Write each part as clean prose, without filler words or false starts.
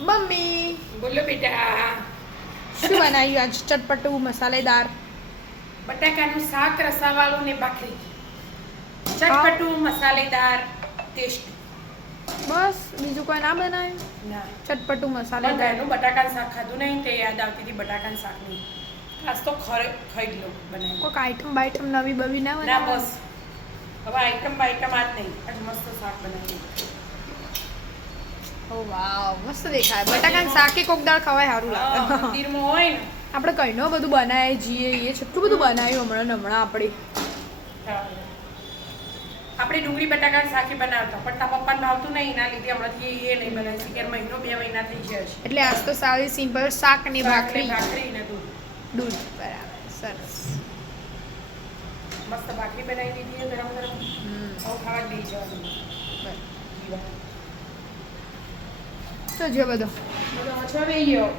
Mummy બોલો બેટા. શું બનાવ્યું આજ ચટપટું મસાલેદાર? બટાકાનું શાક રસાવાળું ને ભાખરી. ચટપટું મસાલેદાર ટેસ્ટી. બસ બીજું કોઈ ના બનાવ્યું? ના ચટપટું પણ મસાલેદાર. એનું બટાકાનું શાક ખાધું નહીં તે યાદ આવતી હતી બટાકાનું શાકની. આજ તો ખાઈ જ લો બનાવી. કોઈક આઈટમ બાઈટમ નવી બવી ના ના બનાવે? બસ હવે આઈટમ બાઈટમ આજ નહીં. આજ મસ્ત શાક બનાવી. ઓ વાવ મસ્ત દેખાય. બટાકાનું શાક એ કોક દાળ ખવાય સારું લાગે. મંદિરમાં હોય ને આપણે કઈનો બધું બનાવીએ છીએ એ કેટલું બધું બનાવ્યું હમણાં આપણે. આપણે ડુંગળી બટાકાનું શાક બનાવતા પણ તારા પપ્પાને ભાવતું નહીં એના લીધે હમણાંથી એ નહીં બનાવી શકે. મહિનો 2 મહિના થઈ ગયા છે. એટલે આજ તો સારી સિમ્પલ શાક ને ભાખરી ભાખરી ને દૂધ. દૂધ બરાબર સરસ. મસ્ત ભાખરી બનાવી દીધી ગરમ ગરમ. હવે ખાવા દઈ જવાનું. તો જો બધો બધો ઓછો થઈ ગયો.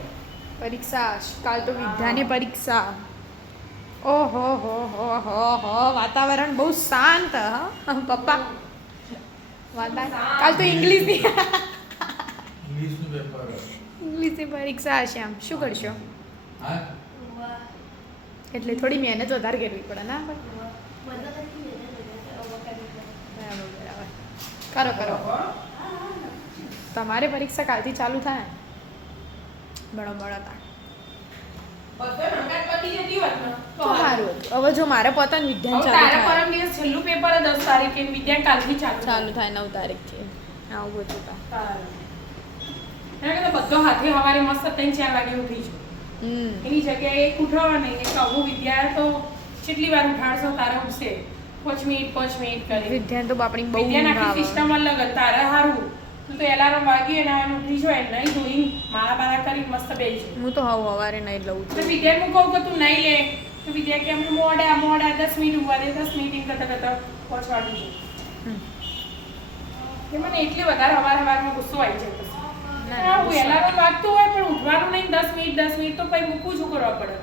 પરીક્ષા કાલ તો વિદ્યાની પરીક્ષા. ઓહો હો વાતાવરણ બહુ શાંત હા પપ્પા. કાલ તો ઇંગ્લિશની ઇંગ્લિશની પરીક્ષા હશે. આમ શું કરશો? એટલે થોડી મહેનત વધારે કરવી પડે ના બરાબર કરો. તમારે પરીક્ષા કાલથી ચાલુ થાય બરાબર હતા તો સારું હતું. હવે જો મારે પોતાનું વિદ્યાન ચાલુ તારા થાય પરમ દિવસ છેલ્લું પેપર 10 તારીખે વિદ્યા કાલથી ચાલુ થાય 9 તારીખથી આવું બધું તો બધો હાથે હવારે મસ્ત 3-4 વાગે ઉઠી છું. એની જગ્યાએ એક ઉઠાવવા નહીં એક આવું વિદ્યા તો કેટલી વાર ઉઠાડશો તારે ઉઠશે 5 મિનિટ કરી. વિદ્યાન તો બાપણી બહુ વિદ્યા ઊંઘ નાખી આવે. સિસ્ટમ અલગ તારે હારું તું તો એલાર્મ વાગી અને ઉઠી જો નહીં ધોઈ માળા બાળા કરી મસ્ત બેસી છે. હું તો સવારે નહીં લઉં તો છું. વિદ્યાને હું કહું કે તું નહીં લે તો વિદ્યા કે અમે મોડા 10 મિનિટ ઊંઘવા દે 10 મિનિટ કરતા પહોંચવાનું છે. કે મને એટલે વધારે હવારમાં ગુસ્સો આવી જાય પછી. હા હું એલાર્મ વાગતું હોય પણ ઉઠવાનું નહીં 10 મિનિટ તો પછી મૂકવું શું કરવા પડે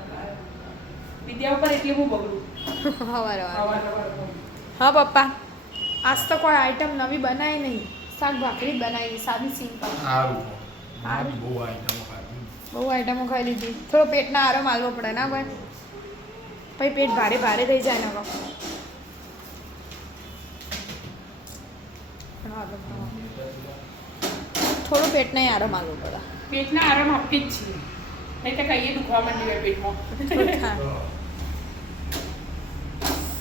વિદ્યા ઉપર એટલે હું બગડું સવારે હવાર. હા પપ્પા આજ તો કોઈ આઈટમ નવી બનાવી નહીં. શાક ભાખરી બનાવી સાદી સિમ્પલ. બહુ આઈટમો ખાઈ લીધી. થોડો પેટના આરામ આલવો પડે ના ભાઈ પછી પેટ ભારે ભારે થઈ જાય ને હવે. થોડો પેટને આરામ આલવો પડે. પેટના આરામ આપી જ છીએ નહીં તો કહીએ દુખવા માંડી હોય પેટમાં.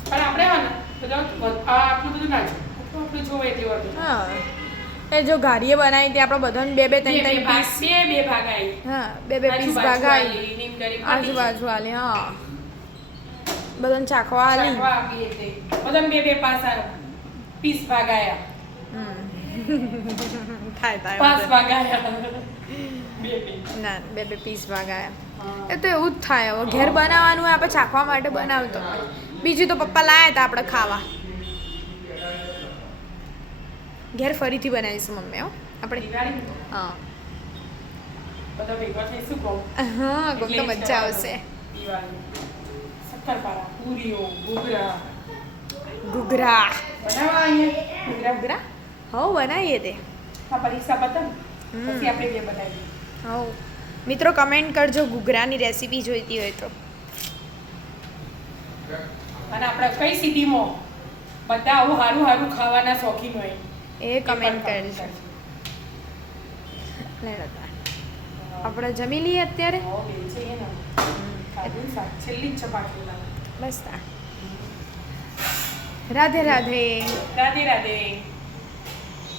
પણ આપણે હા ને બધા આટલું બધું ના આપણું જોવે એટલી વાર હા એ જો ઘારીએ બનાવી તે આપણે બધાને બે ત્રણ પીસ બે ભાગ આવી. હા બે પીસ ભાગાઈ આજુબાજુ આલી હા બધાને ચાખવા આલી બધાને બે પાસા પીસ ભાગ આયા. થાય પાસ ભાગ આયા. ના બે પીસ ભાગાયા. એ તો એવું જ થાય. હવે ઘેર બનાવવાનું હોય આપણે ચાખવા માટે બનાવતો હોય. બીજું તો પપ્પા લાયા હતા આપણે ખાવા. ઘેર ફરીથી બનાવીશું મમ્મી હો આપણે. હા બધા ભેગા થઈશું કહું. હા કોક તો મજા આવશે. શક્કરપારા પૂરીઓ ઘૂઘરા ઘૂઘરા બનાવવા અહીંયા ઘૂઘરા હો બનાવીએ તે. આ પરીક્ષા પતન પછી આપણે બે બનાવીએ. હો મિત્રો કમેન્ટ કરજો ઘૂઘરાની રેસીપી જોઈતી હોય તો. અને આપણે કઈ સિટીમાં બધા આવું સારું સારું ખાવાના શોખીન હોય એ કમેન્ટ કરજો. આપણે જમી લઈએ અત્યારે. છેલ્લી જ ચપાટી બસ તા. રાધે રાધે. રાધે રાધે.